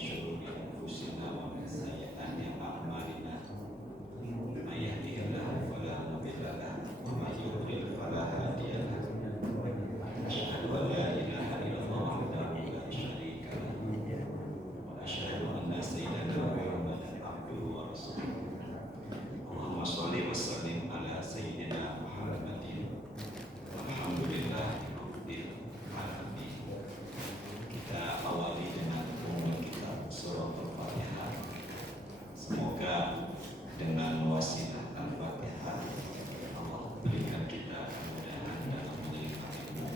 شرور أنفسنا ومن سيئات أعمالنا من يهده الله فلا مضل له ومن يضلل فلا هادي له أشهد أن لا إله إلا الله وحده لا شريك له وأشهد أن سيدنا محمدا عبده ورسوله اللهم صل وسلم على سيدنا محمد والحمد لله رب العالمين. Kita awali dengan umum kitab surah Al-Fatihah. Semoga dengan wasilah Al-Fatihah Allah berikan kita kemudahan dalam menerima ilmu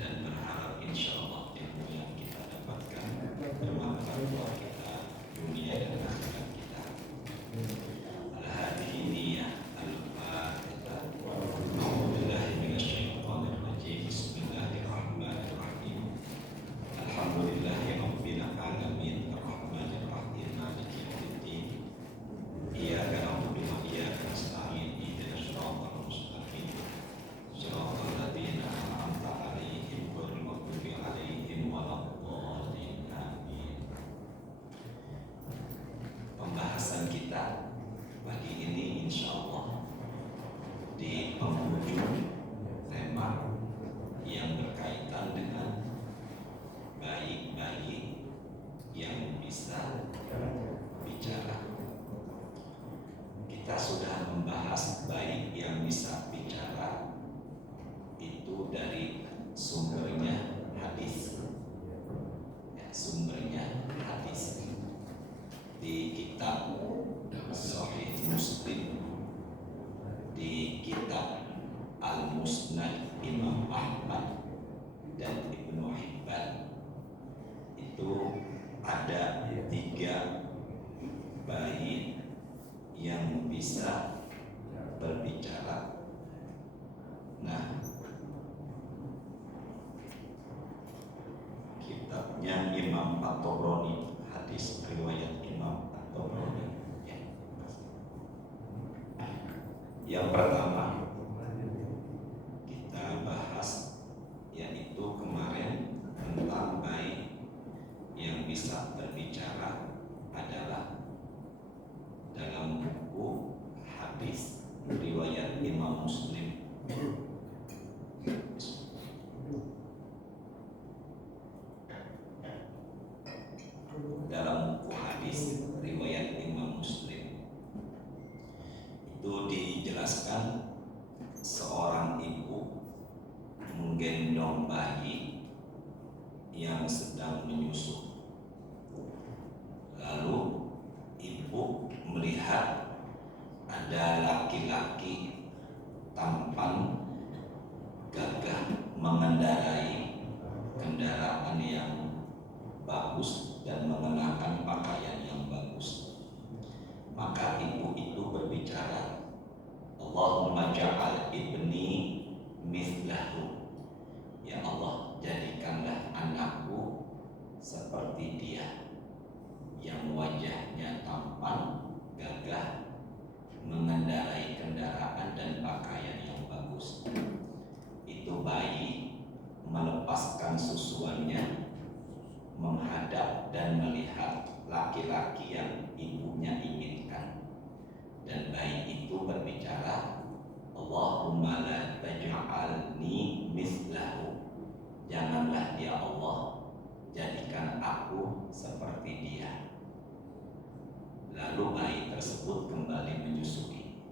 dan berharap insya Allah ilmu yang kita dapatkan bermanfaat buat kita dunia dan akhirat kita. Al-Hadi niyah Al-Fatihah. A'udzubillahi minasyaitonir rajim. Bismillahirrahmanirrahim. Alhamdulillahi rabbil alamin arrahmanir rahim maliki yaumiddin. Iyyaka na'budu wa iyyaka nasta'in ihdinas siratal mustaqim. Shiratal ladzina an'amta 'alaihim ghairil maghdubi 'alaihim waladdallin. Amin. Pembahasan kita pagi ini insyaallah di penghujung tema yang berkaitan dengan bayi-bayi yang bisa bicara. Kita sudah membahas bayi yang bisa bicara itu dari sumbernya hadis. Ya, sumbernya hadis di kitab Sahih Muslim, di kitab Al-Musnad Imam Ahmad dan Ibnu Hibban. Itu ada 3 bayi yang bisa berbicara. Nah, kitabnya Imam At-Tabrani, hadis riwayat Imam At-Tabrani. Yang pertama kita bahas yaitu kemarin tentang bayi yang bisa berbicara adalah dalam buku hadis riwayat Imam Muslim. Dalam buku hadis riwayat Imam Muslim itu dijelaskan seorang ibu menggendong bayi yang sedang menyusu. Lalu ibu melihat ada laki-laki tampan gagah mengendarai kendaraan yang bagus dan mengenakan pakaian yang bagus. Maka ibu itu berbicara, Allahumma ja'al ibni mithlahu. Ya Allah, jadikanlah anakku seperti dia, yang wajahnya tampan, gagah, mengendarai kendaraan dan pakaian yang bagus. Itu bayi melepaskan susuannya, menghadap dan melihat laki-laki yang ibunya inginkan. Dan bayi itu berbicara, Allahumma la taj'alni mislahu. Janganlah ya Allah jadikan aku seperti dia. Lalu bayi tersebut kembali menyusui.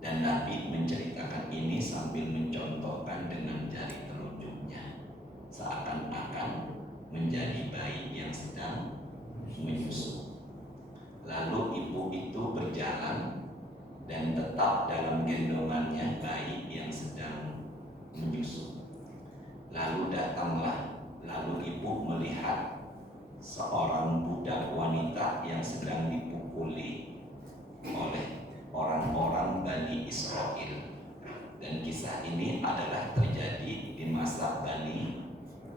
Dan Nabi menceritakan ini sambil mencontohkan dengan jari telunjuknya, seakan-akan menjadi bayi yang sedang menyusu. Lalu ibu itu berjalan dan tetap dalam gendongannya bayi yang sedang menyusu. Lalu ibu melihat seorang budak wanita yang sedang dipukuli oleh orang-orang Bani Israel. Dan kisah ini adalah terjadi di masa Bani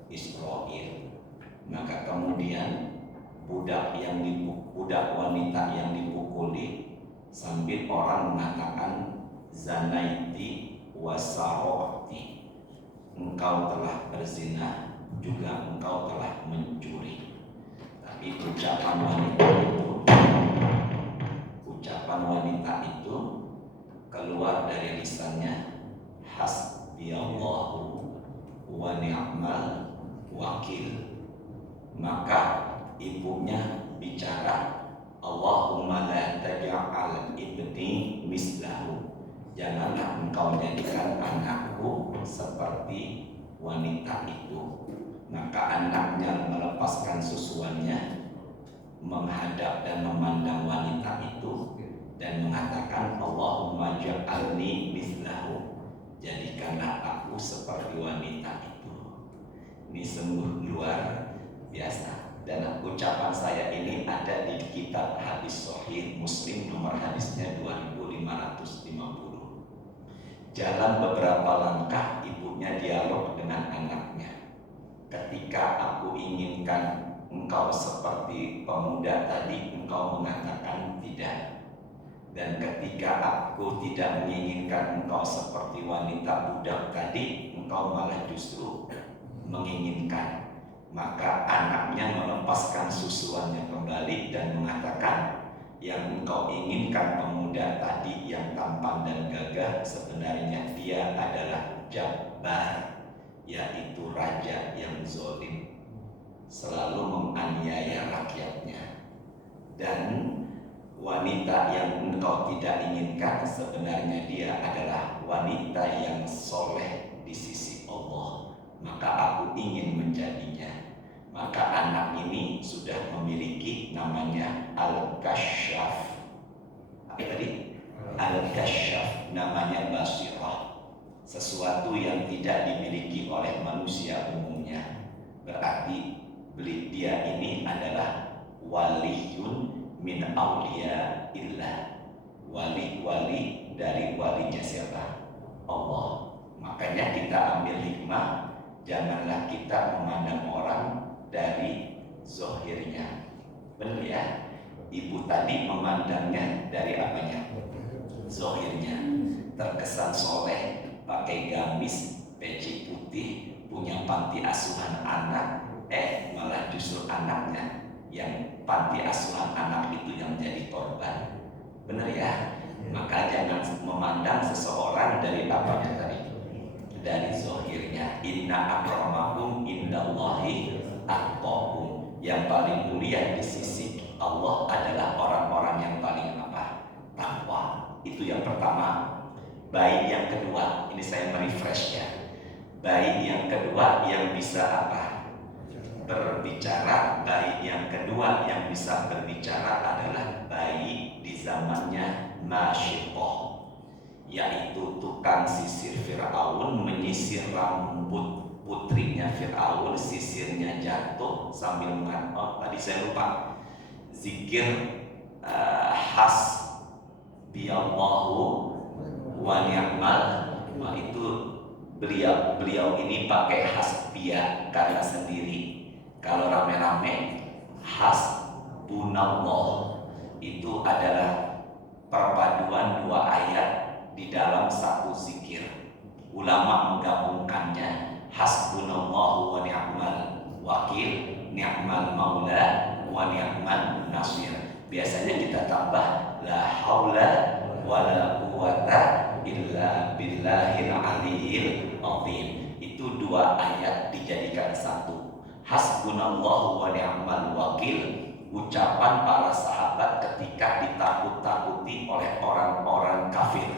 Israel. Maka kemudian budak wanita yang dipukuli sambil orang mengatakan zanaiti wasaroti, engkau telah berzina juga engkau telah mencuri. Tapi ucapan wanita itu keluar dari lisannya hasbiyallahu wa ni'mal wakil. Maka ibunya bicara, Allahumma la taj'al ibni mislahu, janganlah engkau jadikan anakku seperti wanita itu. Maka anaknya melepaskan susuannya, menghadap dan memandang wanita itu dan mengatakan, Allahumma ja'alni mislahu, jadikanlah aku seperti wanita itu. Ini sungguh luar biasa. Dan ucapan saya ini ada di kitab hadis Sahih Muslim, nomor hadisnya 2550. Jalan beberapa langkah, ibunya dialog dengan anaknya. Ketika aku inginkan engkau seperti pemuda tadi, engkau mengatakan tidak. Dan ketika aku tidak menginginkan engkau seperti wanita budak tadi, engkau malah justru menginginkan. Maka anaknya melepaskan susuannya kembali dan mengatakan, yang engkau inginkan pemuda tadi yang tampan dan gagah, sebenarnya dia adalah Jabbar, yaitu raja yang zalim, selalu menganiaya rakyatnya. Dan wanita yang engkau tidak inginkan, sebenarnya dia adalah wanita yang soleh di sisi Allah, maka aku ingin menjadinya. Maka anak ini sudah memiliki namanya Al-Kasyaf. Apa tadi? Al-Kasyaf, namanya basirah, sesuatu yang tidak dimiliki oleh manusia umumnya. Berarti dia ini adalah waliyun min awliya illah, wali-wali dari walinya siapa? Allah. Makanya kita ambil hikmah, janganlah kita memandang orang dari zohirnya. Benar ya? Ibu tadi memandangnya dari apanya? Zohirnya. Terkesan soleh, pakai gamis, peci putih, punya panti asuhan anak, malah justru anaknya yang panti asuhan anak itu yang jadi korban. Benar ya? Maka jangan memandang seseorang dari apanya tadi, dari zohirnya. Inna akramakum indallahi atqakum, yang paling mulia di sisi Allah adalah orang-orang yang paling takwa. Itu yang pertama. Baik yang kedua, ini saya merefresh ya. Baik yang kedua yang bisa berbicara, baik yang kedua yang bisa berbicara adalah baik di zamannya Masyiqah, yaitu tukang sisir Fir'aun menyisir rambut putrinya Fir'aun, sisirnya jatuh sambil tadi saya lupa zikir hasbiyallahu wa ni'mal. Itu beliau ini pakai hasbiyah karena sendiri. Kalau rame-rame hasbunallah, itu adalah perpaduan dua ayat di dalam satu zikir. Ulama menggabungkannya, hasbunallahu wa ni'mal wakil, ni'mal maula wa ni'mal nasir. Biasanya kita tambah la haula wa la quwata illa billahil aliyil azim. Itu dua ayat dijadikan satu. Hasbunallahu wa ni'mal wakil, ucapan para sahabat ketika ditakut-takuti oleh orang-orang kafir.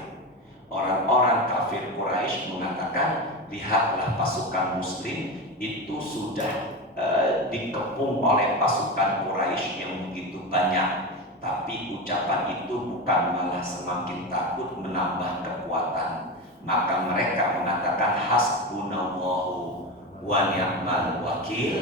Orang-orang kafir Quraisy mengatakan, lihatlah pasukan muslim itu sudah dikepung oleh pasukan Quraisy yang begitu banyak. Tapi ucapan itu bukan malah semakin takut, menambah kekuatan. Maka mereka mengatakan hasbunallahu wa ni'mal wakil,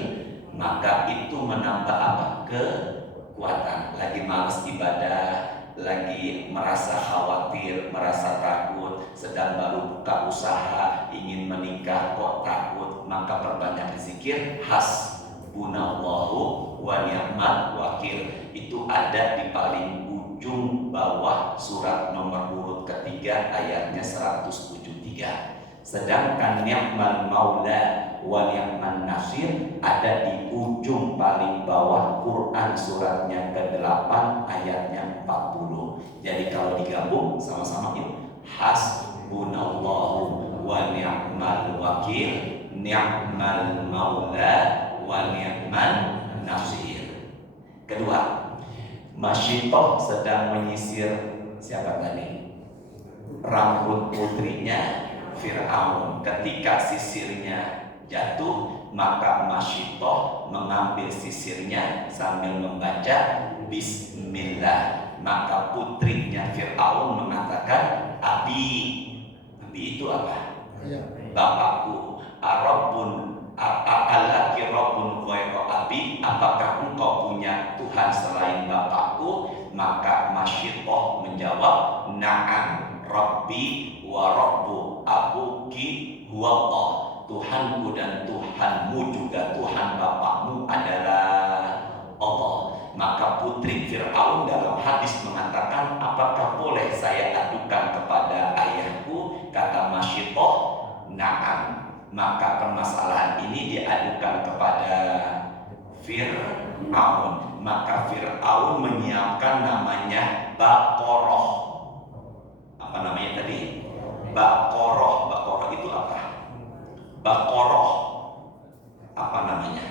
maka itu menambah kekuatan. Lagi malas ibadah, lagi merasa khawatir, merasa takut, sedang baru buka usaha, ingin menikah kok takut, maka perbanyak zikir hasbunallahu wa ni'mal wakil. Itu ada di paling ujung bawah surat nomor urut ketiga, ayatnya 173. Sedangkan ni'mal maula wa ni'man nasir ada di ujung paling bawah Quran suratnya ke-8 ayatnya 40. Jadi kalau digabung sama-sama yuk, hasbunallahu wa ni'mal wakil, ni'mal maula wa ni'man nasir. Kedua, Masyitoh sedang menyisir siapa tadi? Rambut putrinya Fir'aun. Ketika sisirnya jatuh, maka Masyitoh mengambil sisirnya sambil membaca Bismillah. Maka putrinya Fir'aun mengatakan, Abi itu apa? Bapakku. Arabun alaki rabbun ghairu abi, apakah engkau punya Tuhan selain bapakku? Maka Masyitoh menjawab, na'am Rabbi wa rabbu abuki huwa Allah. Tuhanku dan Tuhanmu juga Tuhan bapakmu adalah Allah. Maka putri Fir'aun dalam hadis mengatakan, apakah boleh saya adukan kepada ayahku? Kata Masyitoh, na'am. Maka permasalahan ini diadukan kepada Fir'aun. Maka Fir'aun menyiapkan namanya Baqarah. Apa namanya tadi? Baqarah. Baqarah itu apa? Baqarah apa namanya?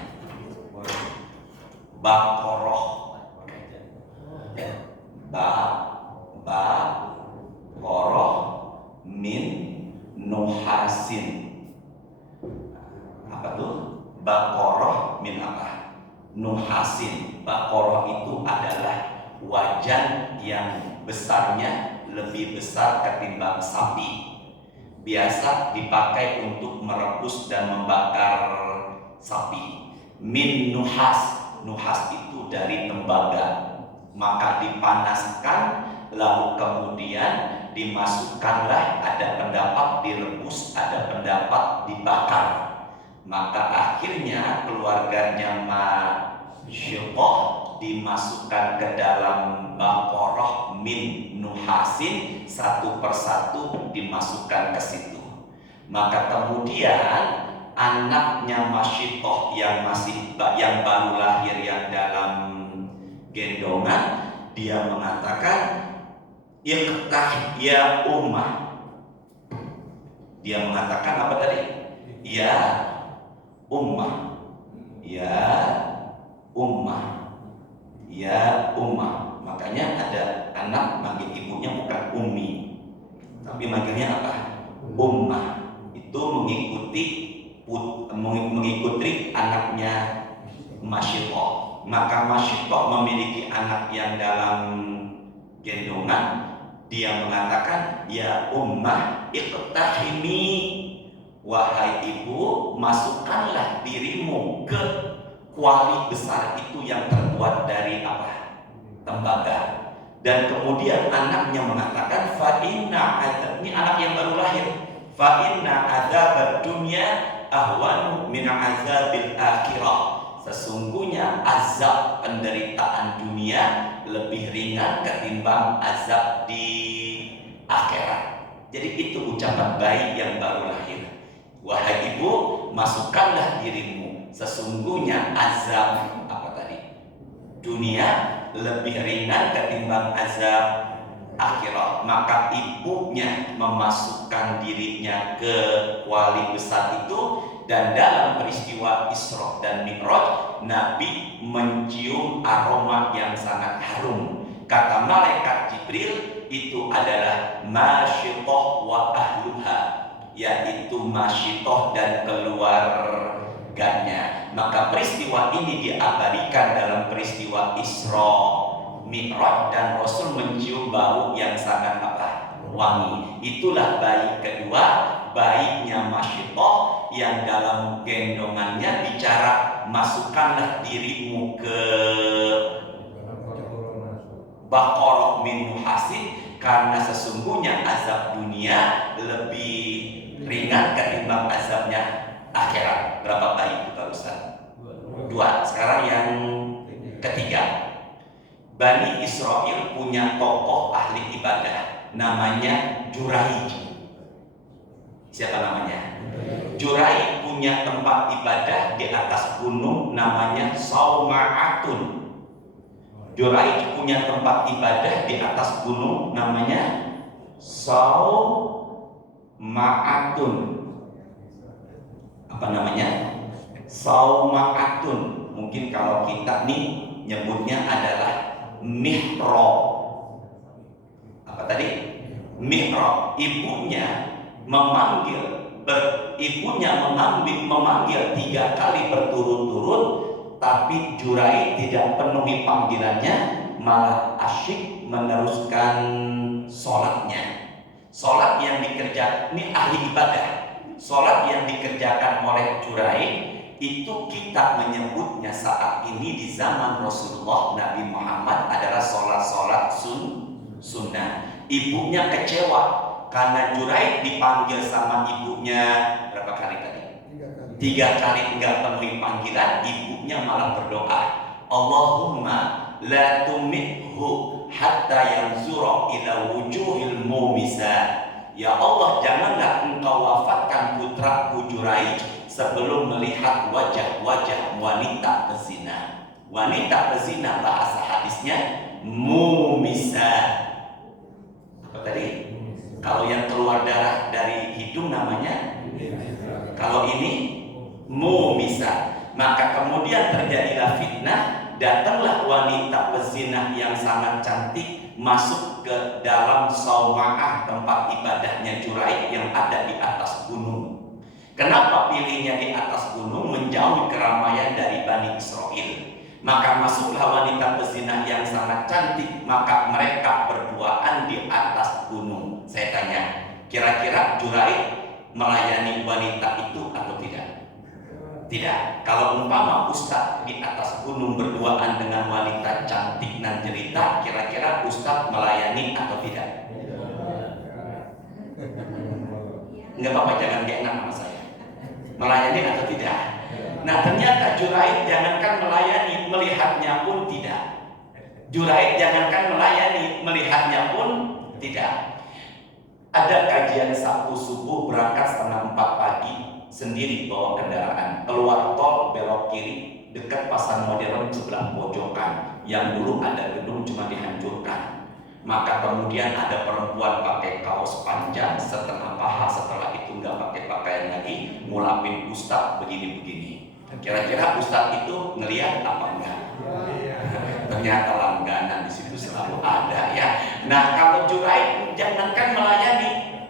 Baqarah. Baqarah min nuhasin. Apa tuh? Baqarah min apa? Nuhasin. Baqarah itu adalah wajan yang besarnya lebih besar ketimbang sapi. Biasa dipakai untuk merebus dan membakar sapi. Min nuhas. Nuhas itu dari tembaga. Maka dipanaskan, lalu kemudian dimasukkanlah, ada pendapat direbus, ada pendapat dibakar. Maka akhirnya keluarganya Masyitoh dimasukkan ke dalam Baqarah min nuhasin, satu persatu dimasukkan ke situ. Maka kemudian anaknya Masyitoh yang baru lahir yang dalam gendongan, dia mengatakan, iqtah ya ummah. Dia mengatakan apa tadi? Ya ummah, ya ummah, ya ummah. Makanya ada anak manggil ibunya bukan ummi, tapi manggilnya apa? Ummah. Itu mengikuti anaknya Masyitoh. Maka Masyitoh memiliki anak yang dalam gendongan. Dia mengatakan, ya ummah iqtahimi, wahai ibu, masukkanlah dirimu ke kuali besar itu yang terbuat dari apa? Tembaga. Dan kemudian anaknya mengatakan, fa inna adzab, ini anak yang baru lahir, fa inna adzabad dunya ahwanu min azabil akhirah. Sesungguhnya azab penderitaan dunia lebih ringan ketimbang azab di akhirat. Jadi itu ucapan bayi yang baru lahir. Wahai ibu, masukkanlah dirimu, sesungguhnya azab apa tadi? Dunia lebih ringan ketimbang azab akhirat. Maka ibunya memasukkan dirinya ke kuali besar itu. Dan dalam peristiwa Isra dan Mi'raj, Nabi mencium aroma yang sangat harum. Kata malaikat Jibril, itu adalah Masyitoh wa ahluha, yaitu Masyitoh dan keluarganya. Maka peristiwa ini diabadikan dalam peristiwa Isra Mi'raj, dan Rasul mencium bau yang sangat apa? Wangi. Itulah bayi kedua, bayinya Masyitoh, yang dalam gendongannya bicara, masukkanlah dirimu ke Baqarah min nuhasin, karena sesungguhnya azab dunia lebih ringan ketimbang azabnya akhirat. Berapa bayi itu Pak Ustaz? Dua. Sekarang yang ketiga. Bani Israel punya tokoh ahli ibadah namanya Juraij. Siapa namanya? Jurai punya tempat ibadah di atas gunung namanya Sauma'atun. Jurai punya tempat ibadah di atas gunung namanya Sauma'atun. Apa namanya? Sauma'atun. Mungkin kalau kita nih nyebutnya adalah mihrab. Apa tadi? Mihrab. Ibunya memanggil 3 kali berturut-turut, tapi Jurai tidak penuhi panggilannya, malah asyik meneruskan sholatnya. Sholat yang dikerjakan, ini ahli ibadah, sholat yang dikerjakan oleh Jurai itu kita menyebutnya saat ini di zaman Rasulullah Nabi Muhammad adalah sholat-sholat sunnah. Ibunya kecewa karena Jurai dipanggil sama ibunya berapa kali tadi? 3 kali enggak penuhi panggilan, ibunya malah berdoa, Allahumma la tumithu hatta yanzura ila wujuhil mumisat. Ya Allah, janganlah engkau wafatkan putraku Jurai sebelum melihat wajah-wajah wanita pezina. Wanita pezina bahasa hadisnya mumisat. Apa tadi? Kalau yang keluar darah dari hidung namanya, kalau ini mumisat. Maka kemudian terjadilah fitnah, datanglah wanita pezina yang sangat cantik masuk ke dalam Sauma'ah, tempat ibadahnya Jurai yang ada di atas gunung. Kenapa pilihnya di atas gunung, menjauhi keramaian dari Bani Israel? Maka masuklah wanita pezina yang sangat cantik, maka mereka berduaan di atas gunung. Saya tanya, kira-kira Jurai melayani wanita itu atau tidak? Tidak. Kalau umpama Ustadz di atas gunung berduaan dengan wanita cantik dan jelita, kira-kira Ustadz melayani atau tidak? Enggak apa-apa, jangan gak enak sama saya. Melayani atau tidak? Nah, ternyata Jurai jangankan melayani, melihatnya pun tidak. Jurai jangankan melayani, melihatnya pun tidak. Ada kajian Sabtu subuh berangkat setengah 4 pagi sendiri bawa kendaraan, keluar tol belok kiri dekat pasar modern sebelah pojokan yang dulu ada gedung cuma dihancurkan. Maka kemudian ada perempuan pakai kaos panjang setengah paha, setelah itu nggak pakai pakaian lagi, ngulapin Ustadz begini-begini. Kira-kira Ustadz itu ngelihat apa enggak? Ternyata langganan di situ selalu ada ya. Nah, kalau Jurai jangankan melayani,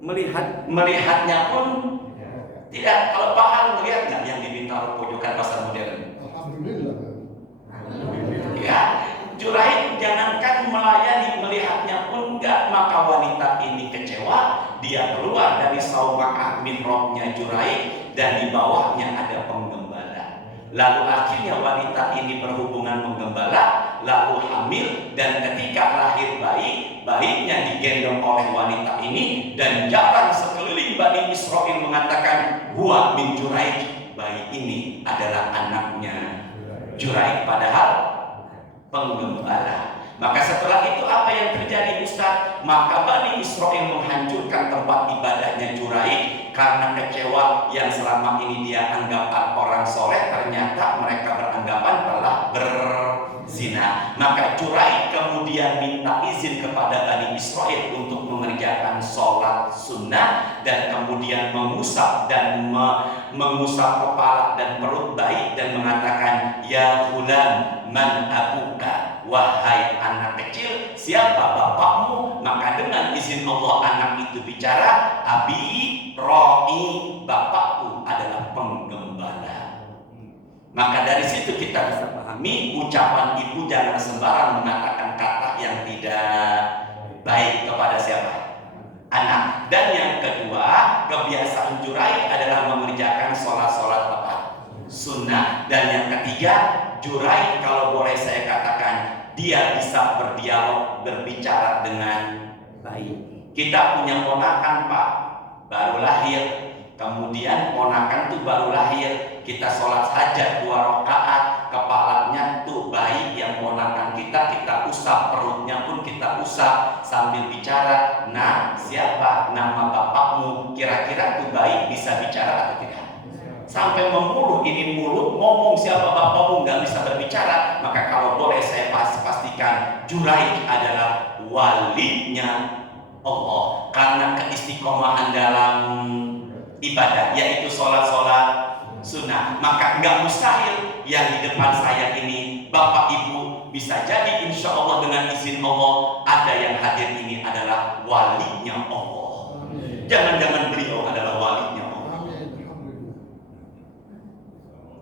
melihatnya pun tidak. Kalau paham melihat nggak yang diminta pojokan pasar modern? Alhamdulillah. Ya, Jurai jangankan melayani, melihatnya pun enggak. Maka wanita ini kecewa, dia keluar dari Sauma'ah mihrabnya Jurai dan di bawahnya ada penggembala. Lalu akhirnya wanita ini berhubungan penggembala, lalu hamil, dan ketika lahir bayi, bayinya digendong oleh wanita ini, dan jalan sekeliling Bani Israel mengatakan huwa min Jurai, bayi ini adalah anaknya Jurai, padahal penggembala. Maka setelah itu apa yang terjadi Ustaz? Maka Bani Israel menghancurkan tempat ibadahnya Jurai karena kecewa yang selama ini dia anggap orang soleh, ternyata mereka beranggapan telah berzina. Maka Jurai kemudian minta izin kepada Bani Israel untuk mengerjakan sholat sunnah dan kemudian mengusap mengusap kepala dan perut bayi dan mengatakan, ya ghulam man abuka, wahai anak kecil, siapa bapakmu? Maka dengan izin Allah anak itu bicara, abi roi, bapakku adalah penggembala. Maka dari situ kita bisa pahami ucapan ibu jangan sembarang mengatakan kata yang tidak baik kepada siapa? Anak. Dan yang kedua, kebiasaan Jurai adalah mengerjakan sholat-sholat apa? Sunnah. Dan yang ketiga, Jurai kalau boleh saya katakan, dia bisa berdialog, berbicara dengan baik. Kita punya ponakan Pak, baru lahir. Kemudian ponakan tuh baru lahir, kita sholat hajat 2 rakaat, kepalanya tuh bayi yang ponakan kita kita usap perutnya pun kita usap sambil bicara. Nah, siapa nama bapakmu? Kira-kira tuh bayi bisa bicara atau tidak? Sampai memuluh, ini mulut ngomong siapa bapakmu nggak bisa berbicara. Maka kalau boleh saya pastikan Juraij adalah walinya Allah karena keistiqomahan dalam ibadah, yaitu sholat sunnah. Maka nggak mustahil yang di depan saya ini Bapak Ibu bisa jadi insya Allah dengan izin Allah ada yang hadir ini adalah walinya Allah. Jangan-jangan beliau adalah walinya Allah.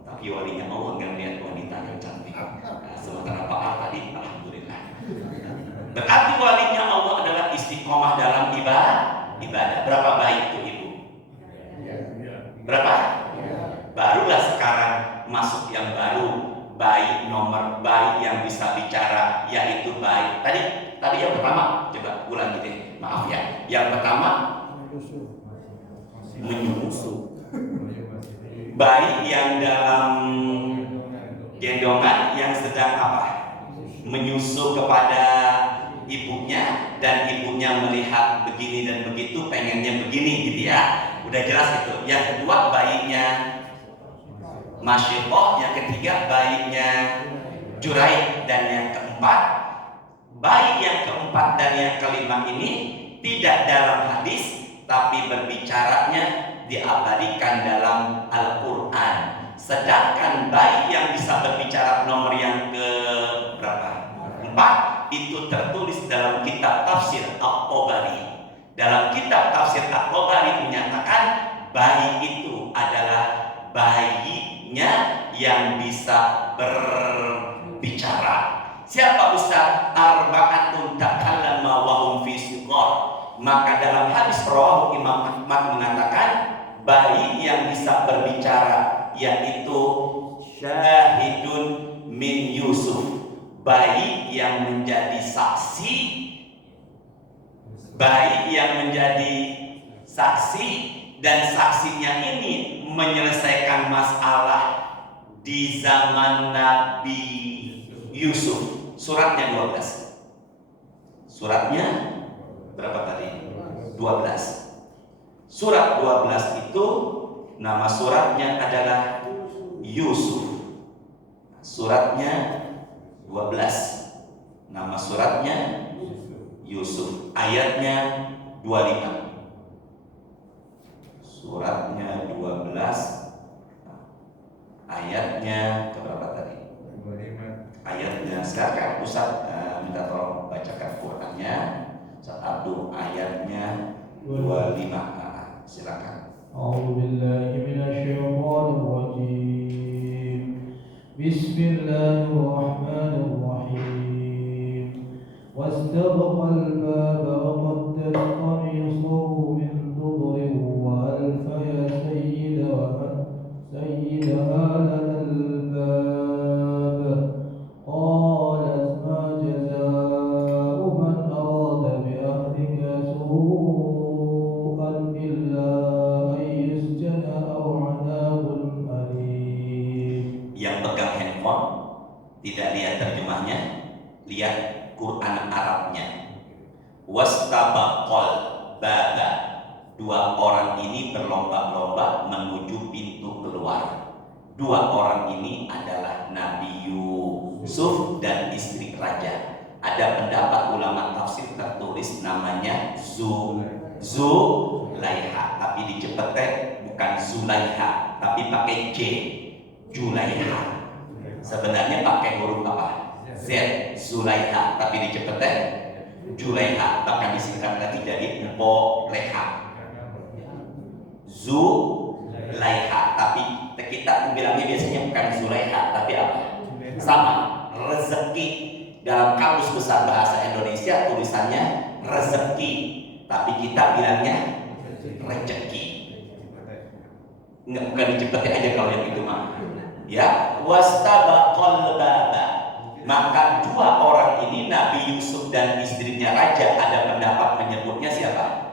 Tapi walinya Allah nggak lihat wanita yang cantik. Nah, sementara Pak Al tadi alhamdulillah. Berarti walinya Allah adalah istiqomah dalam ibadah. Berapa baik itu Ibu? Berapa? Barulah sekarang masuk yang baru, baik nomor baik yang bisa bicara, yaitu baik. Tadi yang pertama, coba ulang gitu. Maaf ya. Yang pertama menyusu. Baik yang dalam gendongan yang sedang apa? Menyusu kepada ibunya dan ibunya melihat begini dan begitu, pengennya begini gitu ya. Udah jelas itu. Yang kedua bayinya Masyikoh, yang ketiga bayinya Juraij, dan yang keempat bayi yang keempat dan yang kelima ini tidak dalam hadis tapi berbicaranya diabadikan dalam Al-Quran. Sedangkan bayi yang bisa berbicara nomor yang ke berapa? 4 itu tertulis dalam kitab tafsir At-Tabari. Dalam kitab tafsir At-Tabari menyatakan bayi itu adalah bayinya yang bisa berbicara. Siapa Ustaz? Arba'atun takallama wa hum fi sighar. Maka dalam hadis rawahu Imam Ahmad mengatakan bayi yang bisa berbicara yaitu syahidun min Yusuf, bayi yang menjadi saksi, bayi yang menjadi saksi, dan saksinya ini menyelesaikan masalah di zaman Nabi Yusuf. Suratnya 12. Suratnya berapa tadi? 12. Surat 12 itu nama suratnya adalah Yusuf. Suratnya 12. Nama suratnya Yusuf. Ayatnya 25. Suratnya 12. Ayatnya berapa tadi? 25. Ayatnya sekarang Ustaz minta tolong bacakan Qurannya. Ustaz Abdul, ayatnya 25. Silakan. A'udzubillahi minasyaitonir rajim. Bismillahirrahmanirrahim. Wastabaqal baba wa qaddara qamisahu min dubrin wa alfa ya sayyidaha lana al-bab. Qalat ma jazaa'u man arada bi ahlika su'an illa an yusjana aw 'adabun alim. Yang pegang handphone tidak lihat terjemahnya, lihat Quran Arabnya. Wastabaqal baba. Dua orang ini berlomba-lomba menuju pintu keluar. Dua orang ini adalah Nabi Yusuf dan istri raja. Ada pendapat ulama tafsir tertulis namanya Zulaiha, tapi dicepetek bukan Zulaiha, tapi pakai J, Julaiha. Sebenarnya pakai huruf apa? Z, Zulaiha, tapi dicepetek Julaiha, bahkan disingkat lagi jadi Leha. Zulaiha, tapi kita bilangnya biasanya bukan Zulaiha, tapi apa? Sama, rezeki. Dalam kamus besar bahasa Indonesia tulisannya rezeki, tapi kita bilangnya rezeki. Enggak, bukan dicepetin aja kalau yang itu mah. Ya, wastabaqal baba. Maka dua orang ini Nabi Yusuf dan istrinya raja, ada pendapat menyebutnya siapa?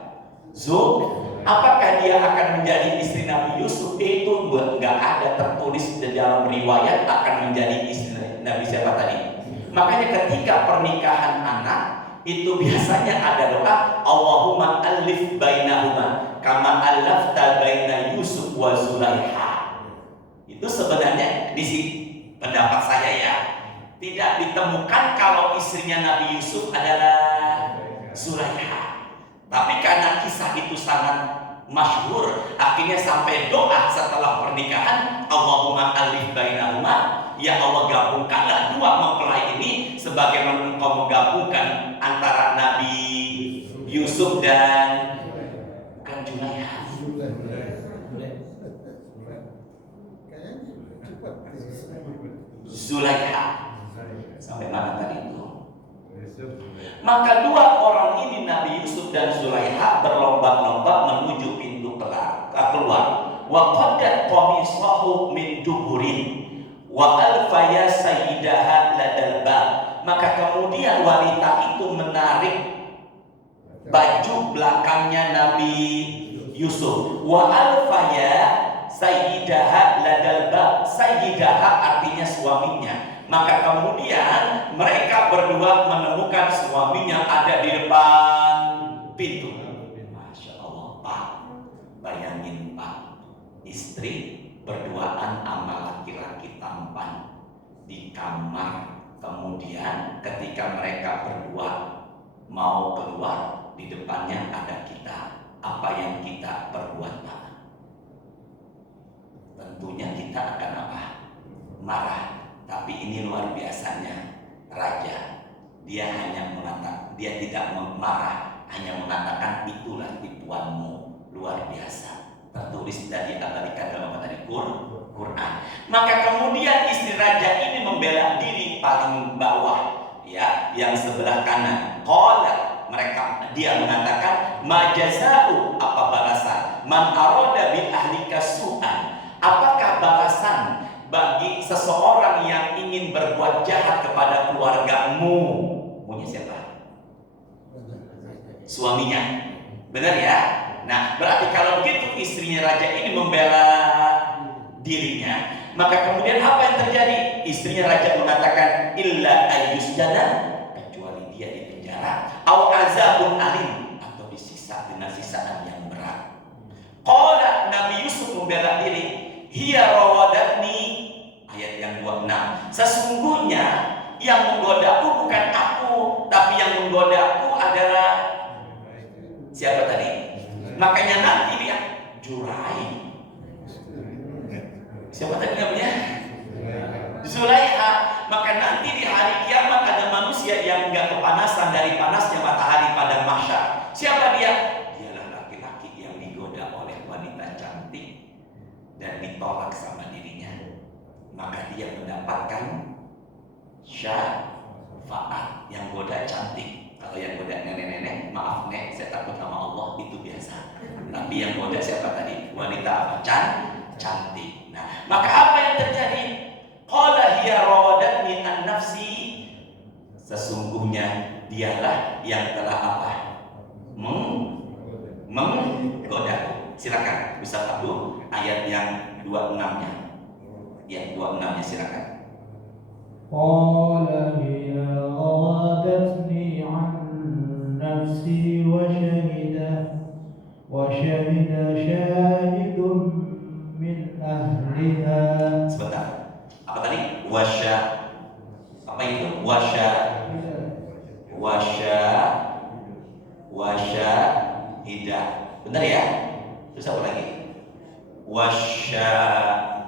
Apakah dia akan menjadi istri Nabi Yusuf? Itu enggak ada tertulis di dalam riwayat akan menjadi istri Nabi siapa tadi? Makanya ketika pernikahan anak itu biasanya ada doa, Allahumma alif bainahuma kama alafta baina Yusuf wa Zulaiha. Itu sebenarnya di sini pendapat saya ya, tidak ditemukan kalau istrinya Nabi Yusuf adalah Zulaiha. Tapi karena kisah itu sangat masyhur, akhirnya sampai doa setelah pernikahan, Allahumma alif bainahuma, ya Allah gabungkanlah dua mempelai ini sebagaimana Engkau menggabungkan antara Nabi Yusuf dan bukan Zulaiha. Zulaiha. Sampai mana tadi itu? Maka dua orang ini Nabi Yusuf dan Zulaiha berlomba-lomba menuju pintu keluar. Wa qaddat qamisahu min duburin wa alfaya sayyidaha ladal bab. Maka kemudian wanita itu menarik baju belakangnya Nabi Yusuf. Wa alfaya sayyidaha ladal bab. Sayyidaha artinya suaminya. Maka kemudian mereka berdua menemukan suaminya ada di depan pintu. Masya Allah, Pak. Bayangin Pak, istri berduaan sama laki-laki tampan di kamar. Kemudian ketika mereka berdua mau keluar, di depannya ada kita. Apa yang kita perbuat Pak? Tentunya kita akan apa? Marah. Tapi ini luar biasanya raja. Dia hanya mengatakan, dia tidak marah, hanya mengatakan itulah tipuanmu. Luar biasa. Tertulis dari abadikan dalam tadi Quran. Maka kemudian istri raja ini membela diri paling bawah, ya, yang sebelah kanan. Dia mengatakan majazau, apa balasan? Man arada bi ahlika su'an. Apakah balasan bagi seseorang yang ingin berbuat jahat kepada keluargamu? Punya siapa? Suaminya. Benar ya? Nah, berarti kalau begitu istrinya raja ini membela dirinya, maka kemudian apa yang terjadi? Istrinya raja mengatakan illa ayyusjana, kecuali dia di penjara, au azabun alim, atau disiksa dengan siksaan yang berat. Qala, Nabi Yusuf membela diri, hiya rawadatni, ayat yang 26. Sesungguhnya yang menggodaku bukan aku, tapi yang menggodaku adalah siapa tadi? Makanya nanti dia Jurai. Siapa tadi namanya? Zulaiha. Maka nanti di hari kiamat ada manusia yang enggak kepanasan dari panasnya matahari pada mahsyar. Siapa dia? Dialah laki-laki yang digoda oleh wanita cantik dan ditolak sama dirinya. Maka dia mendapatkan syafaat. Yang goda cantik. Kalau yang goda nenek-nenek, maaf nek, saya takut sama Allah, itu biasa. Tapi yang goda siapa tadi? Wanita apa? Cantik. Nah, maka apa yang terjadi? Qala hiya rawadatni an nafsi. Sesungguhnya dialah yang telah apa? Menggodaku. Silakan Ustaz Abdul, ayat yang 26-nya. Yang 26-nya silakan. Qala hiya rawadatni an nafsi wa shahida syahidun min ahliha. Sebentar. Apa tadi? Apa itu? Wasyahidah. Benar ya? Terus apa lagi? Wasyahidah.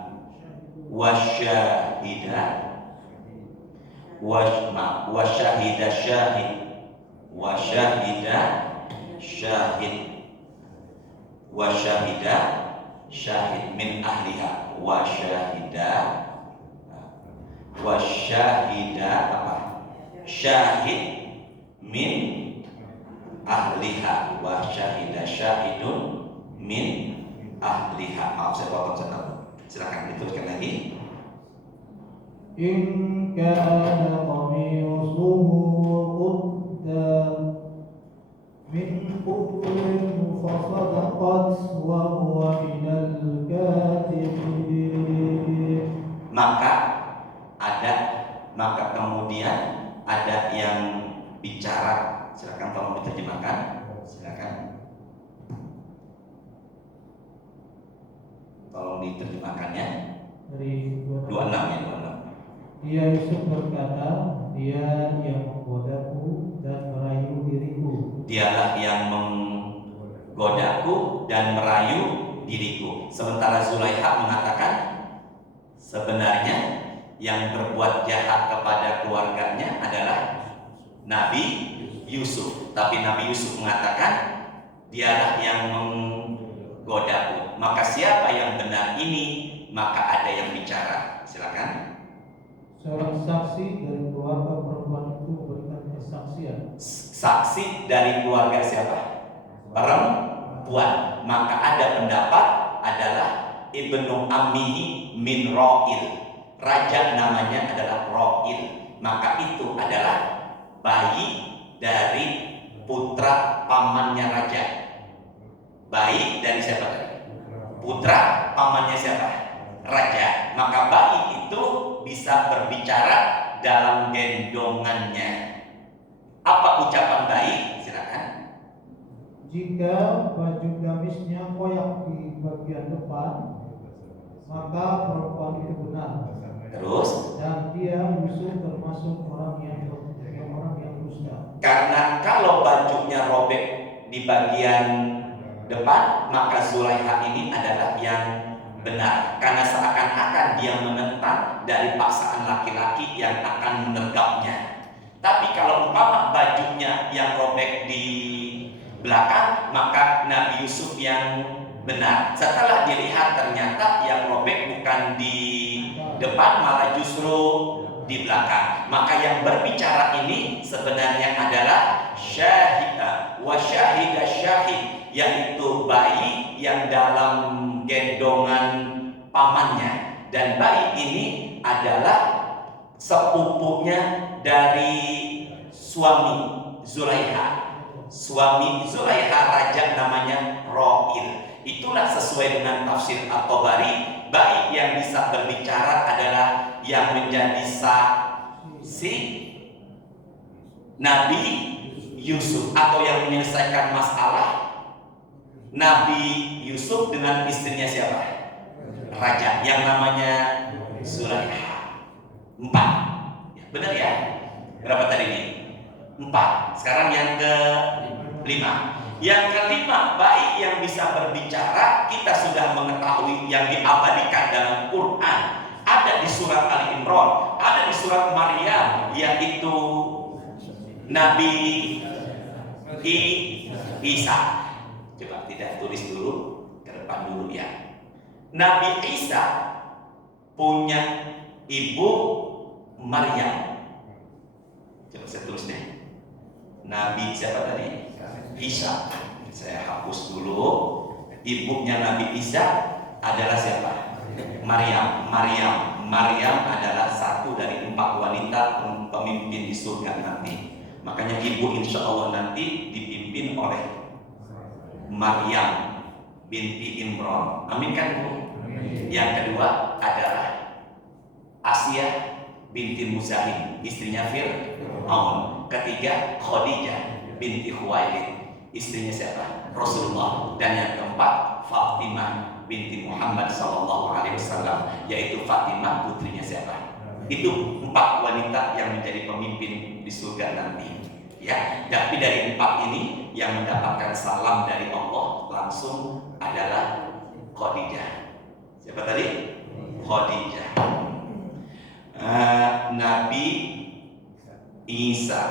Wasyahida syahid. Wasyahida syahid min ahliha. Wasyahida apa? Syahid min ahliha. Wasyahida syahidun min ahliha. Maaf saya potong satu. Silakan diteruskan lagi. In kana qamisuhu qudda min qubulin fasadaqat wa huwa minal kadhibin. Maka kemudian ada yang bicara. Silakan tolong diterjemahkan. Silakan. Tolong diterjemahkannya. Dari 26 ya, 26. Dia Yusuf berkata, dia yang menggodaku dan merayu diriku. Dialah yang menggodaku dan merayu diriku. Sementara Zulaikha mengatakan sebenarnya yang berbuat jahat kepada keluarganya adalah Nabi Yusuf. Tapi Nabi Yusuf mengatakan dialah yang menggodaku. Maka siapa yang benar ini? Maka ada yang bicara. Silakan. Seorang saksi dari keluarga perempuan itu memberikan kesaksian. Saksi dari keluarga siapa? Perempuan. Maka ada pendapat adalah Ibnu Ammihi min Ra'il. Raja namanya adalah Ra'il. Maka itu adalah bayi dari putra pamannya raja. Bayi dari siapa tadi? Putra pamannya siapa? Raja. Maka bayi itu bisa berbicara dalam gendongannya. Apa ucapan bayi? Silakan. Jika baju gamisnya koyak di bagian depan, maka perempuan itu benar. Terus, Dan dia Yusuf termasuk orang yang dusta. karena kalau bajunya robek di bagian depan, maka Zulaikha ini adalah yang benar. Karena seakan-akan dia menentang dari paksaan laki-laki yang akan menergapnya. Tapi kalau umpama bajunya yang robek di belakang, maka Nabi Yusuf yang benar. Setelah dilihat ternyata yang robek bukan di depan, malah justru di belakang. Maka yang berbicara ini sebenarnya adalah syahidah wa syahidah syahid, yaitu bayi yang dalam gendongan pamannya. Dan bayi ini adalah sepupunya dari suami Zulaikha. Suami Zulaikha raja namanya Ra'il. Itulah sesuai dengan tafsir At-Tabari, bayi yang bisa berbicara adalah yang menjadi saksi Nabi Yusuf, atau yang menyelesaikan masalah Nabi Yusuf dengan istrinya siapa? Raja yang namanya Zulaikha. 4. Ya, benar ya? Berapa tadi ini? 4. Sekarang yang ke-5. Yang ke-5, baik yang bisa berbicara. Kita sudah mengetahui yang diabadikan dalam Quran. Ada di surat Ali Imran, ada di surat Maryam, yaitu Nabi Isa. Coba tidak tulis dulu, ke depan dulu ya. Nabi Isa punya ibu Maryam. Coba saya tulis deh. Nabi siapa tadi? Isa. Saya hapus dulu. Ibunya Nabi Isa adalah siapa? Maryam. Maryam adalah satu dari 4 wanita pemimpin di surga nanti. Makanya ibu insya Allah nanti dipimpin oleh Maryam binti Imran. Amin kan Bu? Yang kedua adalah Asia binti Muzahim, istrinya Fir'aun. Ketiga Khadijah binti Khuwailid, istrinya siapa? Rasulullah. Dan yang keempat Fatimah binti Muhammad SAW, yaitu Fatimah putrinya siapa? Itu 4 wanita yang menjadi pemimpin di surga nanti. Ya, tapi dari 4 ini yang mendapatkan salam dari Allah langsung adalah Khadijah. Siapa tadi? Khadijah. Nabi Isa.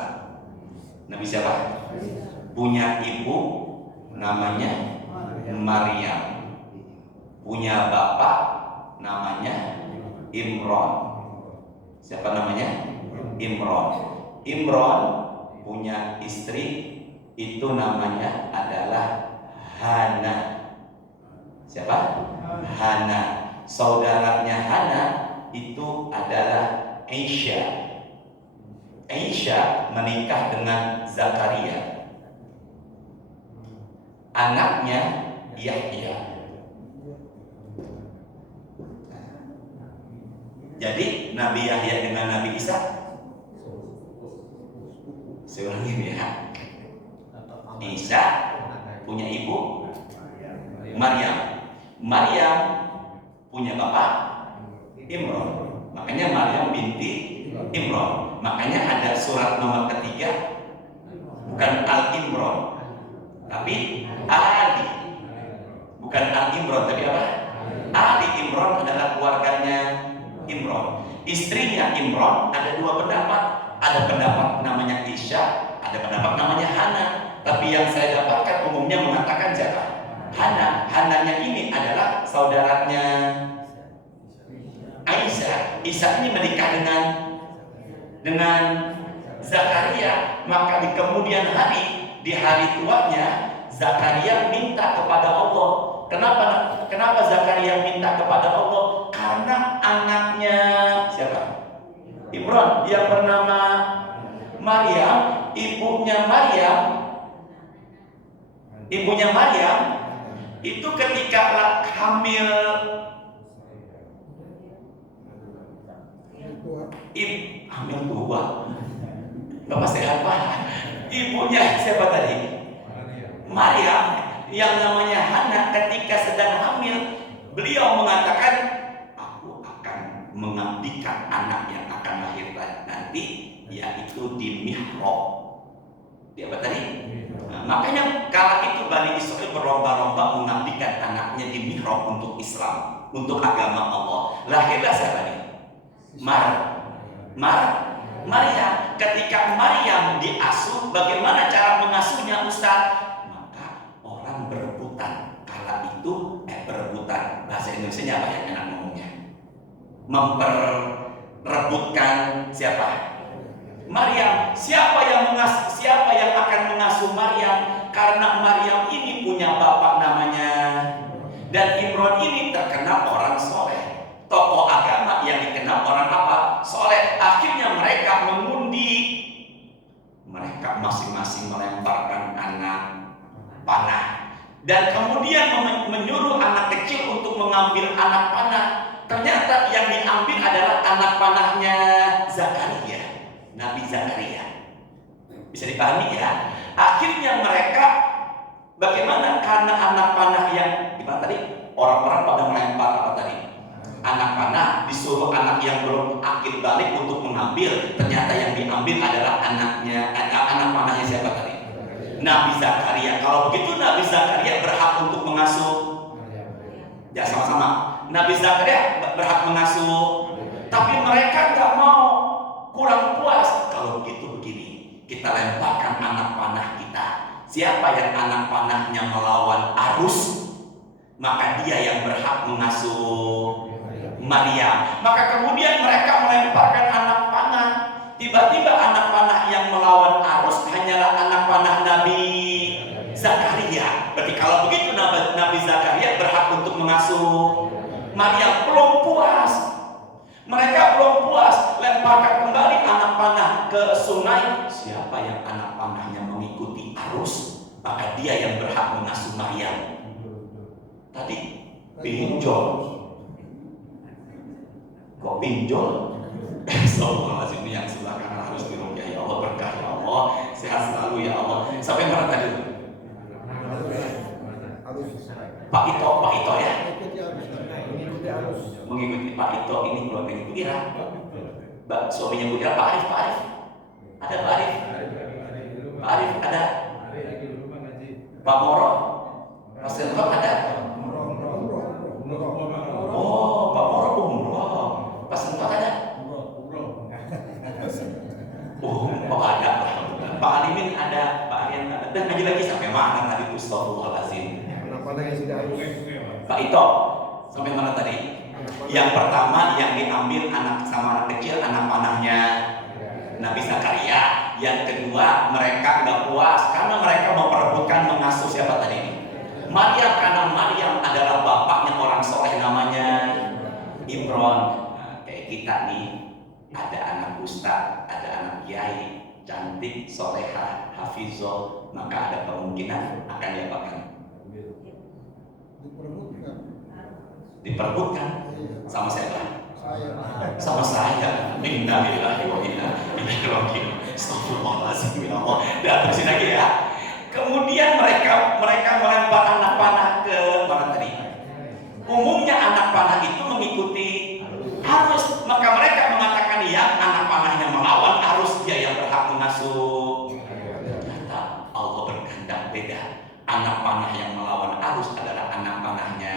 Nabi siapa? Punya ibu namanya Maryam. Punya bapak namanya Imran. Siapa namanya? Imran. Imran punya istri itu namanya adalah Hana. Siapa? Hana. Saudaranya Hana itu adalah Aisyah. Aisyah menikah dengan Zakaria. Anaknya Yahya. Jadi Nabi Yahya dengan Nabi Isa Saya ulangi ya. Isa punya ibu Maryam. Maryam punya bapak Imron. Makanya Maryam binti Imron. Makanya ada surat nomor ketiga bukan Al-Imron, tapi Ali. Bukan Al-Imron, tapi apa? Ali Imron adalah keluarganya Imron. Istrinya Imron ada dua pendapat. Ada pendapat namanya Isya, ada pendapat namanya Hana. Tapi yang saya dapatkan umumnya mengatakan siapa? Hana. Hananya ini adalah saudaranya Aisyah. Isa ini menikah dengan Zakaria. Maka di kemudian hari, di hari tuanya, Zakaria minta kepada Allah. Kenapa Zakaria minta kepada Allah? Karena anaknya siapa? Imron yang bernama Maryam, ibunya Maryam itu ketika hamil hamil tua. Bapak sehat Pak? Ibunya siapa tadi? Maryam yang namanya Hana ketika sedang hamil, beliau mengatakan, aku akan mengabdikan anak yang akan lahir nanti, yaitu di mihrab. Dia apa tadi? Nah, makanya kala itu Bani Israil berlomba-lomba mengabdikan anaknya di mihrab untuk Islam, untuk agama Allah. Lahirlah siapa nih? Maryam. Ketika Maryam diasuh, bagaimana cara mengasuhnya Ustaz? Maka orang berebutan. Kala itu berebutan. Bahasa Indonesianya apa yang enak ngomongnya? Memperebutkan siapa? Maryam. Siapa yang akan mengasuh Maryam? Karena Maryam ini punya bapak namanya, dan Imron ini terkenal orang soleh, tokoh agama yang dikenal orang apa? Soleh. Akhirnya mereka mengundi, mereka masing-masing melemparkan anak panah, dan kemudian menyuruh anak kecil untuk mengambil anak panah. Ternyata yang diambil adalah anak panahnya Zakaria, Nabi Zakaria. Bisa dipahami ya? Akhirnya mereka bagaimana? Karena anak panah yang gimana tadi? Orang-orang pada melempar apa tadi? Anak panah, disuruh anak yang belum akil balik untuk mengambil. Ternyata yang diambil adalah anak panahnya siapa tadi? Nabi Zakaria. Kalau begitu Nabi Zakaria berhak untuk mengasuh. Ya sama-sama. Nabi Zakaria berhak mengasuh, tapi mereka nggak mau, kurang puas. Kalau begitu begini, kita lemparkan anak panah kita. Siapa yang anak panahnya melawan arus, maka dia yang berhak mengasuh Maryam. Maka kemudian mereka melemparkan anak panah. Tiba-tiba anak panah yang melawan arus hanyalah anak panah Nabi Zakaria. Berarti kalau begitu Nabi Zakaria berhak untuk mengasuh Maryam. Belum puas. Mereka belum puas, lemparkan kembali anak panah ke sungai. Siapa yang anak panahnya mengikuti arus, maka dia yang berhak mengasuh Maryam. Tadi pinjol. Kok pinjol? Astagfirullahaladzim, ini yang sebelah kanan harus diruqyah. Ya Allah, berkah ya Allah, sehat selalu ya Allah. Sampai mana tadi? Pak Ito ya. Mengikuti Pak Ito ini keluarganya Bu Ira. Suaminya Bu Ira, Pak Arif. Ada Pak Arif. Pak Arif ada. Pak Moro. Pak Sentok ada. Oh, Pak Moro umroh. Pak Sentok ada. Oh ada. Pak Alimin ada. Pak Arian ada. Dan lagi sampai mana tadi? Astagfirullahaladzim. Pak Ito sampai mana tadi? Yang pertama yang diambil sama anak kecil, anak panahnya Nabi Zakaria. Yang kedua, mereka nggak puas karena mereka mau perebutkan mengasuh siapa tadi ini? Maryam, karena Maryam adalah bapaknya orang soleh namanya Imron. Nah, kayak kita nih, ada anak ustaz, ada anak kiai, cantik, solehah, hafizah, maka ada kemungkinan akan diapakan? Diperebutkan sama siapa? Sama saya. Innalillahi wa inna ilaihi raji'un. Astagfirullahaladzim, ya Allah. Dan terusin lagi ya. Kemudian mereka melempar anak panah ke mana tadi? Umumnya anak panah itu mengikuti arus, maka mereka mengatakan ya anak panahnya melawan arus, dia yang berhak mengasuh. Kata Allah berkehendak beda. Anak panah yang melawan arus adalah anak panahnya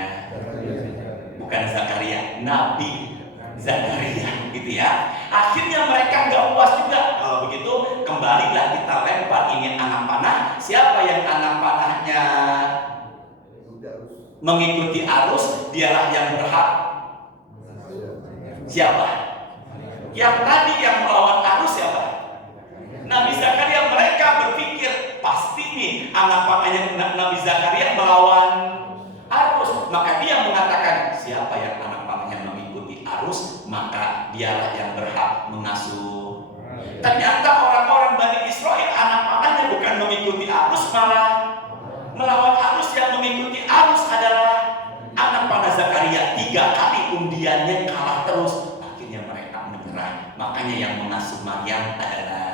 bukan Zakaria, Nabi Zakaria, gitu ya. Akhirnya mereka nggak puas juga. Kalau begitu kembalilah kita lempar ini anak panah. Siapa yang anak panahnya mengikuti arus, dialah yang berhak. Siapa? Yang tadi yang melawan arus siapa? Nabi Zakaria. Mereka berpikir pasti nih anak panahnya Nabi Zakaria melawan arus, maka dia mengatakan siapa yang anak panahnya mengikuti arus, maka dialah yang berhak mengasuh. Ternyata orang-orang Bani Israel anak panahnya bukan mengikuti arus, malah melawan arus. Yang mengikuti arus adalah anak panah Zakaria. 3 kali undiannya kalah terus. Akhirnya mereka menyerah. Makanya yang mengasuh Maryam adalah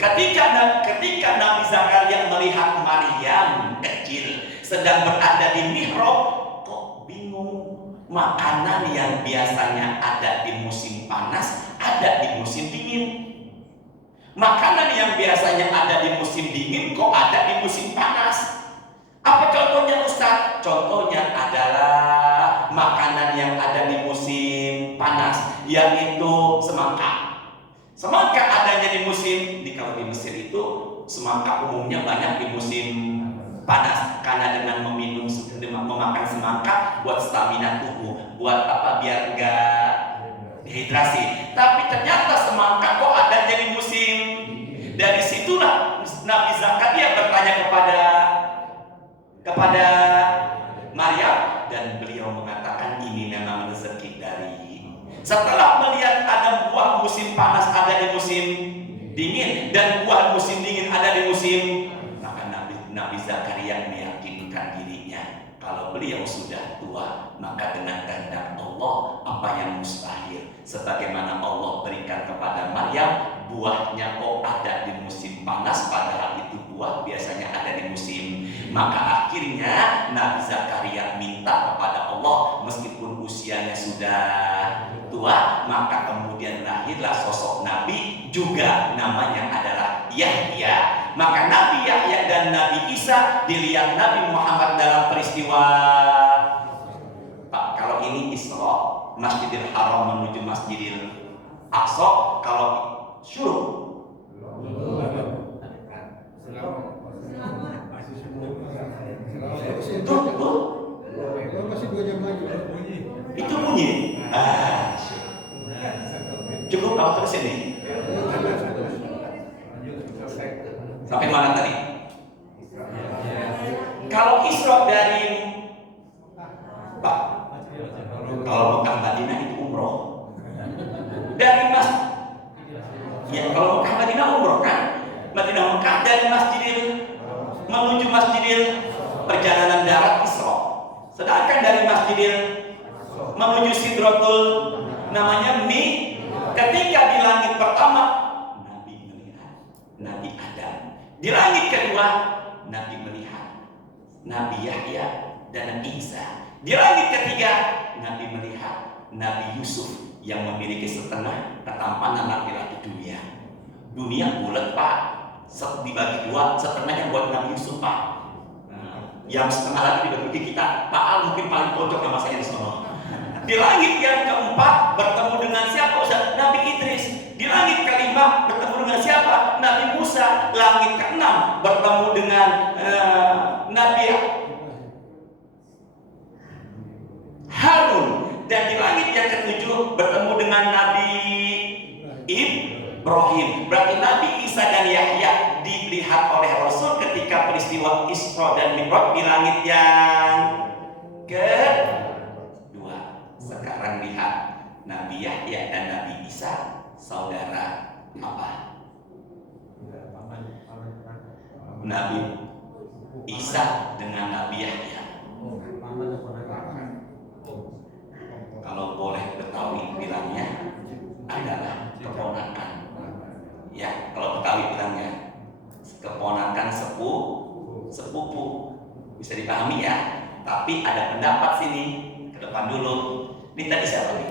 ketika Nabi Zakaria melihat Maryam kecil sedang berada di mihrab, kok bingung. Makanan yang biasanya ada di musim panas ada di musim dingin. Makanan yang biasanya ada di musim dingin kok ada di musim panas. Apa contohnya Ustaz? Contohnya adalah makanan yang ada di musim panas, yaitu semangka. Semangka adanya di musim, kalau di Mesir itu semangka umumnya banyak di musim panas, karena dengan memakan semangka buat stamina tubuh, buat apa, biar enggak dehidrasi. Tapi ternyata semangka kok ada jadi musim. Dari situlah Nabi Zakaria bertanya kepada Maryam, dan beliau mengatakan ini memang rezeki dari. Setelah melihat ada buah musim panas ada di musim dingin dan buah musim dingin ada di musim, maka Nabi Zakaria meyakinkan dirinya kalau beliau sudah tua, maka dengan kehendak Allah apa yang mustahil, sebagaimana Allah berikan kepada Maryam buahnya kok ada di musim panas, padahal itu buah biasanya ada di musim. Maka akhirnya Nabi Zakaria minta kepada Allah, meskipun usianya sudah tua, maka kemudian lahirlah sosok Nabi juga, namanya adalah Yahya. Maka Nabi Yahya dan Nabi Isa dilihat Nabi Muhammad dalam peristiwa, Pak, kalau ini Isra, Masjidil Haram menuju Masjidil Aqsa. Kalau syuruk masih 2 jam lagi. itu bunyi. Cukup kalau terus ini. Sampai mana tadi? Kalau Isra dari Pak, kalau Mekah Madinah itu umroh. Dari kalau Mekah Madinah umroh kan? Madinah Mekah dari menuju Masjidil perjalanan darat Isra. Sedangkan dari Masjidil menuju Sidratul namanya ketika di langit pertama Nabi melihat Nabi Adam, di langit kedua Nabi melihat Nabi Yahya dan Isa, di langit ketiga Nabi melihat Nabi Yusuf yang memiliki setengah ketampanan laki-laki dunia. Dunia bulat Pak, dibagi 2, setengahnya buat Nabi Yusuf Pak. Yang setengah lagi dibagi kita. Pak Al mungkin paling pojok sama saya di sana. Di langit yang keempat bertemu dengan siapa Ustaz? Nabi Idris. Di langit kelima bertemu dengan siapa? Nabi Musa. Langit keenam bertemu dengan Nabi Harun. Dan di langit yang ketujuh bertemu dengan Nabi Ibrahim. Berarti Nabi Isa dan Yahya dilihat oleh Rasul ketika peristiwa Isra dan Mi'raj di langit yang kedua. Sekarang lihat Nabi Yahya dan Nabi Isa, saudara apa? Nabi Isa dengan Nabi Yahya. Kalau boleh Betawi bilangnya adalah keponakan. Ya, sepupu. Bisa dipahami ya. Tapi ada pendapat sini, ke depan dulu. Ini tadi siapa nih?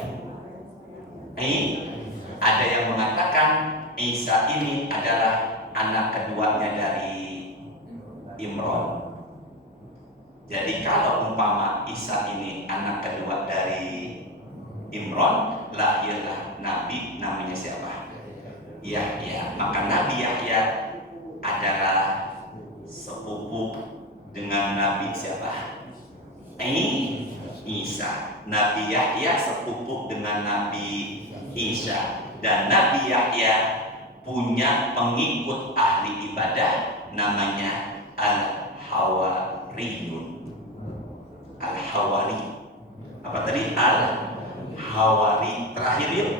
Ada yang mengatakan Isa ini adalah anak keduanya dari Imron. Jadi kalau umpama Isa ini anak kedua dari Imron, lahirlah Nabi namanya siapa? Yahya. Maka Nabi Yahya adalah sepupu dengan Nabi siapa? Isa. Nabi Yahya sepupu dengan Nabi Isa. Dan Nabi Yahya punya pengikut ahli ibadah namanya Al-Hawariyun. Al-Hawari. Apa tadi? Al-Hawari. Terakhir yuk.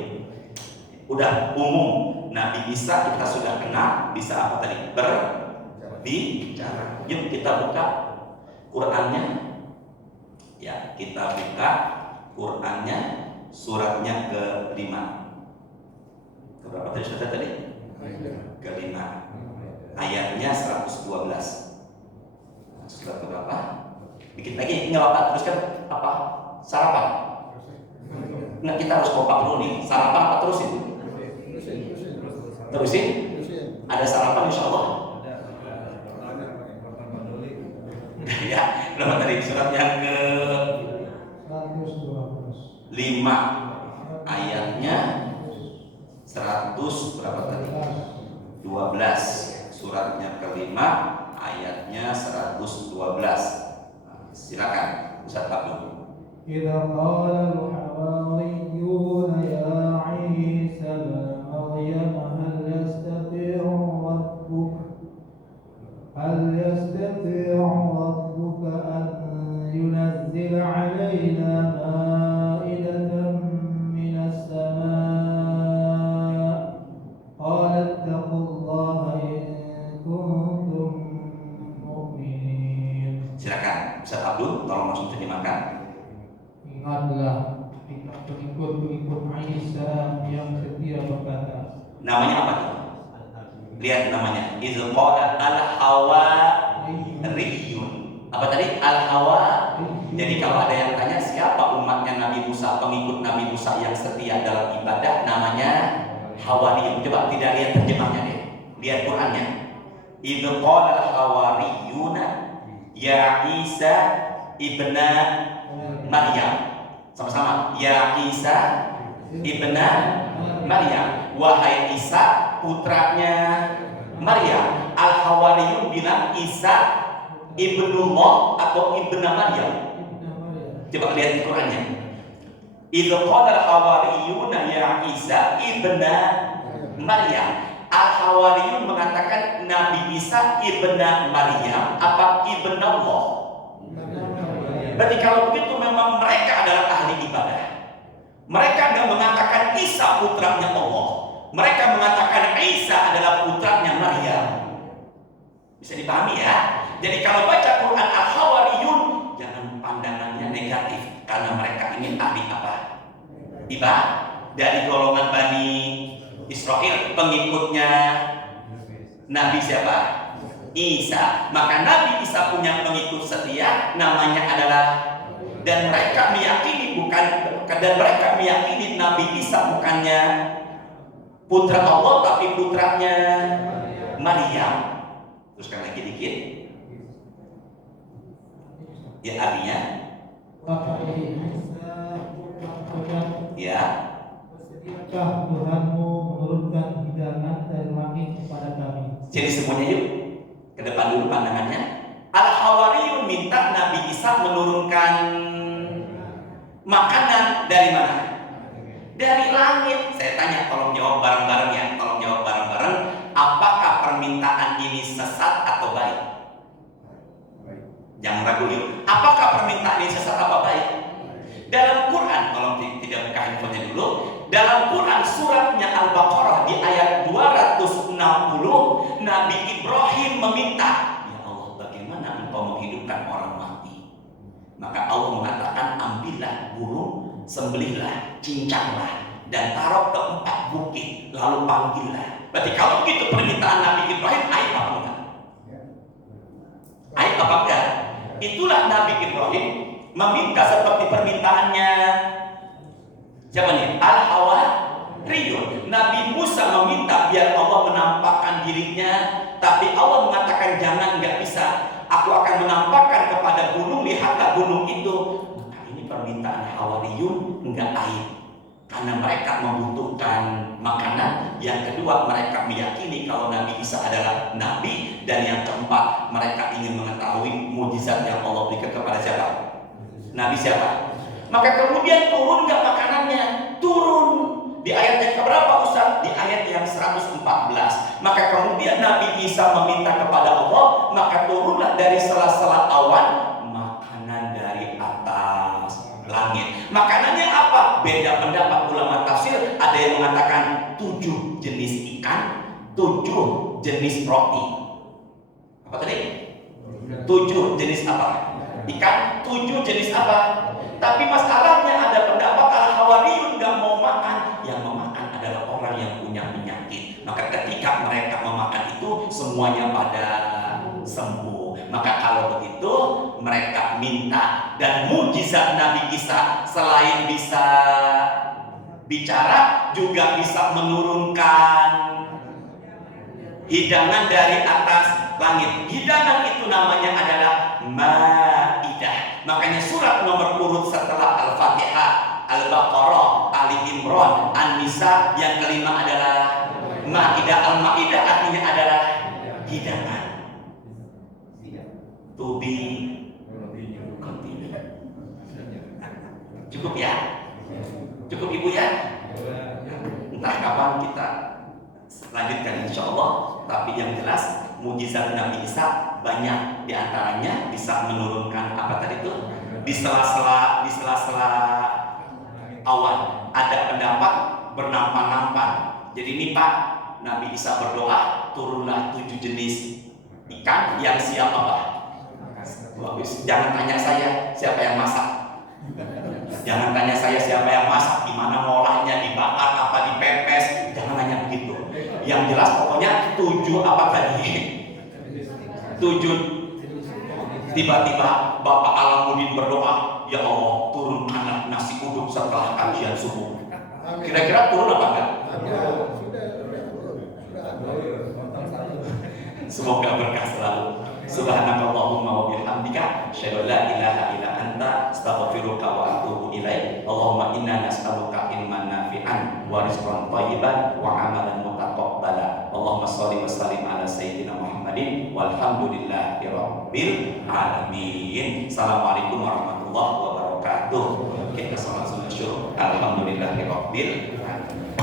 Udah umum. Nabi Isa kita sudah kenal. Bisa apa tadi? Berbicara. Yuk kita buka Qurannya. Ya, kita buka Qurannya. Suratnya ke-5. Berapa tadi sudah tadi? Ke-5. Ayatnya 112. Surat berapa? Dikit lagi, nggak apa-apa. Teruskan apa? Sarapan. Nggak, kita harus kompak dulu nih. Sarapan apa terusin? Terusin? Ada sarapan insya Allah. Ya, berapa tadi? Surat yang ke 5. Ayatnya 100 berapa tadi? 12. Suratnya ke-5 ayatnya 112. Silakan Ustaz Abdul. Idza qala al-hawariyun ya Isa ibn Maryam hal yastati'u rabbuka an yunazzila 'alaina ma'idatan minas sama' qala ittaqullaha in kuntum mu'minin. Silakan Ustaz Abdul, tolong langsung terjemahkan. Ingatlah pengikut-pengikut Isa yang setia berkata. Namanya apa tuh? Lihat namanya. Idz qala al-hawariyun. Apa tadi? Al-hawa. Jadi kalau ada yang tanya siapa umatnya Nabi Musa, pengikut Nabi Musa yang setia dalam ibadah, namanya Hawariyun. Coba tidak lihat terjemahnya deh. Lihat Qurannya. Idz qala al-hawariyuna ya Isa ibna Maryam. Sama-sama. Ya Isa ibna Maryam. Wahai Isa putranya Maryam. Al-Hawariyun bilang Isa ibnullah atau ibna Maryam. Coba lihat di Qurannya. Idz qala al-hawariyuna ya Isa ibna Maryam. Al-Hawariyun mengatakan Nabi Isa ibna Maryam apa ibna Allah? Berarti kalau begitu memang mereka adalah ahli ibadah. Mereka tidak mengatakan Isa putranya Allah. Mereka mengatakan Isa adalah putranya Maryam. Bisa dipahami ya? Jadi kalau baca Quran Al-Hawariyun, jangan pandangannya negatif, karena mereka ingin ahli apa? Ibadah. Dari golongan Bani Israel, pengikutnya Nabi siapa? Isa. Maka Nabi Isa punya pengikut setia, namanya adalah, dan mereka meyakini Nabi Isa bukannya putra Allah tapi putranya Maryam. Teruskan lagi dikit. Ya artinya ya. Bersediakah Tuhanmu menurunkan hidangan dari langit kepada kami? Jadi semuanya yuk ke depan dulu pandangannya. Al-Hawariyun minta Nabi Isa menurunkan makanan dari mana? Dari langit. Saya tanya, tolong jawab bareng-bareng ya. Tolong jawab bareng-bareng. Apakah permintaan ini sesat atau baik? Jangan ragu yuk. Apakah permintaan ini sesat atau baik? Dalam Quran, tolong tidak buka handphonenya dulu. Dalam Quran suratnya Al-Baqarah di ayat 260, Nabi Ibrahim meminta, ya Allah, bagaimana engkau menghidupkan orang mati? Maka Allah mengatakan, ambillah burung, sembelihlah, cincanglah, dan taruh ke 4 bukit, lalu panggillah. Berarti kalau begitu permintaan Nabi Ibrahim, aib apa enggak? apa enggak? Itulah Nabi Ibrahim meminta seperti permintaannya siapa nih? Al-Hawariyun. Nabi Musa meminta biar Allah menampakkan dirinya, tapi Allah mengatakan jangan, nggak bisa. Aku akan menampakkan kepada gunung, lihatlah gunung itu. Maka ini permintaan Hawariyun nggak aib, karena mereka membutuhkan makanan. Yang kedua, mereka meyakini kalau Nabi Isa adalah Nabi. Dan yang keempat, mereka ingin mengetahui mujizat yang Allah berikan kepada siapa? Nabi siapa? Maka kemudian turun nggak makanannya? Turun. Di ayat yang keberapa Ustaz? Di ayat yang 114. Maka kemudian Nabi Isa meminta kepada Allah, maka turunlah dari sela-sela awan makanan dari atas langit. Makanannya apa? Beda pendapat ulama tafsir. Ada yang mengatakan 7 jenis ikan, 7 jenis roti. Apa tadi? 7 jenis apa? Ikan. 7 jenis apa? Tapi masalahnya ada pendapat Al-Hawariyun gak mau makan. Yang memakan adalah orang yang punya penyakit. Maka ketika mereka memakan itu, semuanya pada sembuh. Maka kalau begitu, mereka minta. Dan mujizat Nabi Isa selain bisa bicara, juga bisa menurunkan hidangan dari atas langit. Hidangan itu namanya adalah Maidah. Makanya surat nomor urut setelah Al-Fatihah, Al-Baqarah, Ali Imran, An-Nisa, yang kelima adalah Maidah. Al-Maidah artinya adalah hidangan. To be continue. Cukup ya? Cukup Ibu ya? Entah kapan kita lanjutkan insya Allah. Tapi yang jelas mujizat Nabi Isa banyak, diantaranya bisa menurunkan apa tadi itu, di sela-sela awan. Ada pendapat bernampak-nampak. Jadi ini Pak, Nabi Isa berdoa, turunlah 7 jenis ikan yang siap apa? Bagus. Jangan tanya saya siapa yang masak. Jangan tanya saya siapa yang masak, gimana ngolahnya, dibakar apa dipepes. Jangan nanya begitu. Yang jelas pokoknya 7 apa tadi? 7. Tiba-tiba Bapak Alamuddin berdoa, ya Allah turunkanlah nasi uduk setelah kajian subuh. Kira-kira turun apa enggak? Semoga berkah selalu. Subhanakallahumma wa bihamdika asyhadu an la ilaha illa anta astaghfiruka wa atubu ilaik. Allahumma inna nas'aluka ilman nafi'an wa rizqan thayyiban wa amalan mutaqabbala. Allahumma shalli wa sallim ala sayyidina Muhammadin walhamdulillahi rabbil alamin. Assalamualaikum warahmatullahi wabarakatuh. Kita salat sunat syukur. Alhamdulillahi rabbil alamin.